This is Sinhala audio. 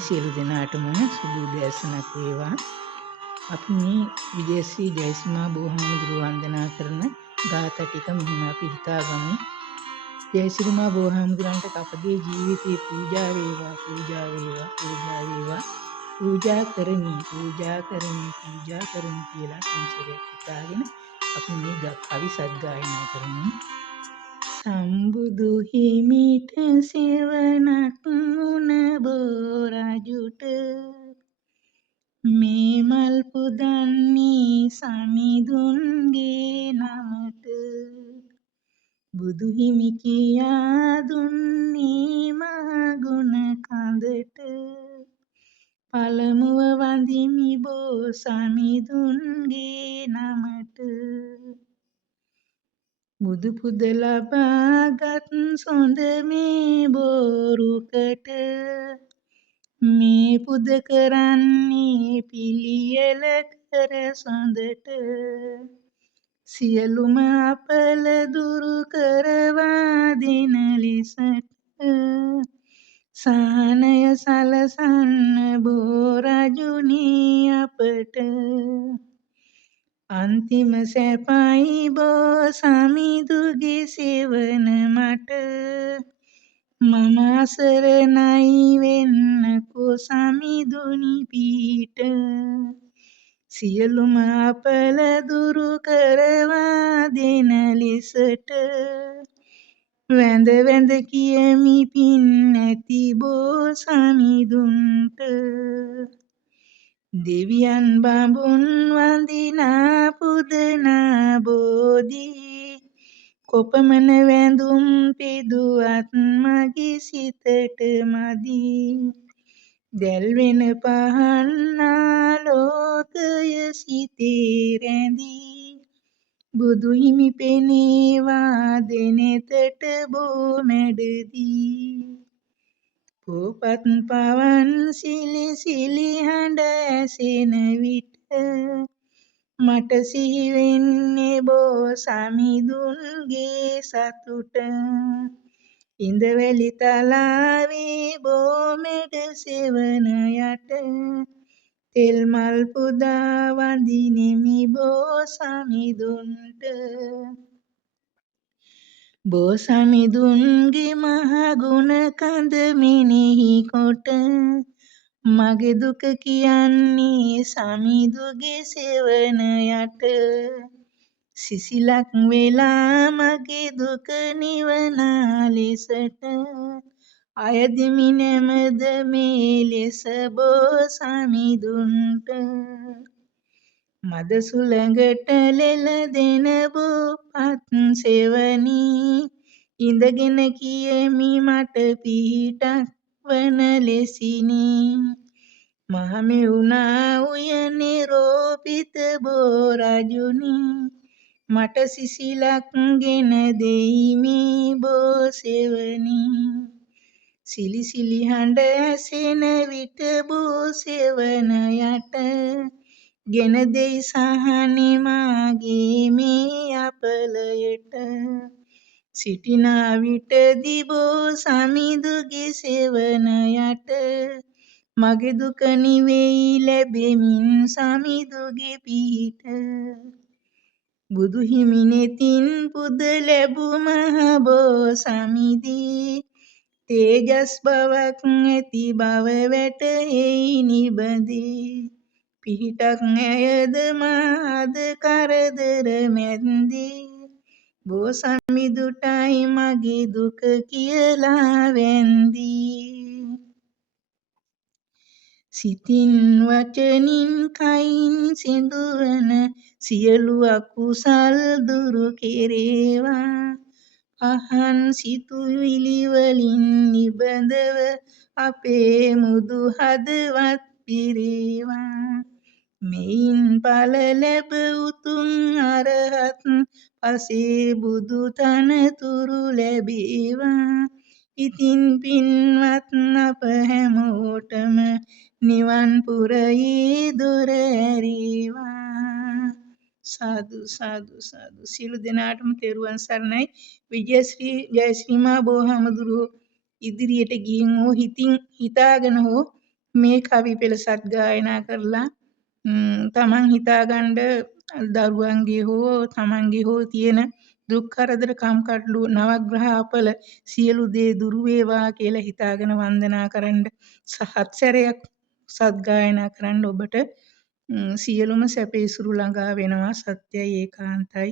සියලු දෙනාටම සුබ උදෑසනක් වේවා. අපි මේ විජේශ්‍රී ජයසිංහ බෝහාමුදුරුවෝ වන්දනා කරන ගාථා ටික මෙහිම අපි හිතාගමු. ජයශ්‍රී මා බෝහාමුදුරන්ට අපගේ ජීවිතේ පූජා වේවා, පූජා වේවා, පූජා වේවා. පූජා කරමි, පූජා කරමි, පූජා කරමි කියලා තුන්සරයක් හිතාගෙන අපි මේ කවි සද්ගායනා කරමු. සම්බුදු හිමිට සෙවණක් වුණ බෝ රජුට මේ මල් පුදන්නේ සමිඳුන්ගේ නමට බුදු හිමි කියා දුන්නේ මහ ගුණ කඳට පළමුව වඳිමි බෝ සමිඳුන්ගේ නමට බුදු පුද ලබාගත් සොඳ මේ බෝරුකට මේ පුද කරන්නේ පිළියෙල කර සොඳට සියලුම අපල දුරු කරවා දෙන ලෙසට සානය සලසන්න බෝ රජුනි අපට අන්තිම සැපයි බෝ සමිඳුගේ සෙවන මට මම අසරණයි වෙන්නකෝ සමිඳුනි පිහිට සියලුම අපල දුරු කරවා දෙන ලෙසට වැඳ වැඳ කියමි පින් නැති බෝ සමිඳුන්ට දෙවියන් බඹුන් වඳිනා පුදනා බෝධි කොපමණ වැඳුම් පිදුවත් මගේ සිතට මදි දැල්වෙන පහන් ආලෝකය සිතේ රැඳී බුදු හිමි පෙනේවා දෙනෙතට බෝ මැඩදී පොපත් පවන් සිලි සිලි හඬ ඇසෙන විට මට සිහි වෙන්නේ බෝ සමිඳුන්ගේ සතුට ඉඳවැලි තලාවේ බෝ මැඩ සෙවන යට තෙල් මල් පුදා වඳිනෙමි බෝ සමිඳුන්ට බෝ සමිඳුන්ගේ මහ ගුණ කඳ මෙනෙහි කොට මගේ දුක කියන්නේ සමිඳුගේ සෙවන යට සිසිලක් වෙලා මගේ දුක නිවනා ලෙසට අයදිමි නැමද මේ ලෙස බෝ සමිඳුන්ට මද සුළඟට ලෙල දෙන බෝ පත් සෙවණී ඉඳගෙන කියමි මට පිහිටක් වන ලෙසිනි මහමෙවුනා උයනේ රෝපිත බෝ රජුනි මට සිසිලක් ගෙන දෙයිමි බෝ සෙවණි සිලි සිලි හඬ ඇසෙන විට බෝ සෙවන යට ගෙන දෙයි සහනේ මාගේ මේ අපලයට සිටිනා විටදී බෝ සමිඳුගේ සෙවන යට මගේ දුක නිවෙයි ලැබෙමින් සමිඳුගේ පිහිට බුදු හිමි නෙතින් පුද ලැබු මහ බෝ සමිඳී තේජස් බවක් ඇති බව වැටහෙයි නිබඳී පිහිටක් ඇයද මාද කරදර මැද්දී බෝ සමිඳුටයි මගේ දුක කියලා වැන්දී සිතින් වචනින් කයින් සිදුවන සියලු අකුසල් දුරු කෙරේවා පහන් සිතුවිලි වලින් නිබඳව අපේ මුදු හදවත් පිරේවා මෙයින් ඵල ලැබ උතුම් අරහත් පසේ බුදු තනතුරු ලැබේවා ඉතින් පින්වත් අප හැමෝටම නිවන් පුරයේ දොර ඇරේවා සාදු සාදු සාදු සියලු දෙනාටම තෙරුවන් සරණයි විජයශ්‍රී ජයශ්‍රී මා බෝහාමුදුරුවෝ ඉදිරියට ගිහින් හෝ හිතාගෙන හෝ මේ කවි පෙළ සත්ගායනා කරලා තමන් හිතාගන්න දරුවන්ගේ හෝ තමන්ගේ හෝ තියෙන දුක් කරදර කම්කටොළු නවග්‍රහ අපල සියලු දේ දුරු වේවා කියලා හිතාගෙන වන්දනා කරන්න සහත් සැරයක් සත්ගායනා කරන්න ඔබට සියලුම සැප ඉසුරු ළඟා වෙනවා සත්‍යයි ඒකාන්තයි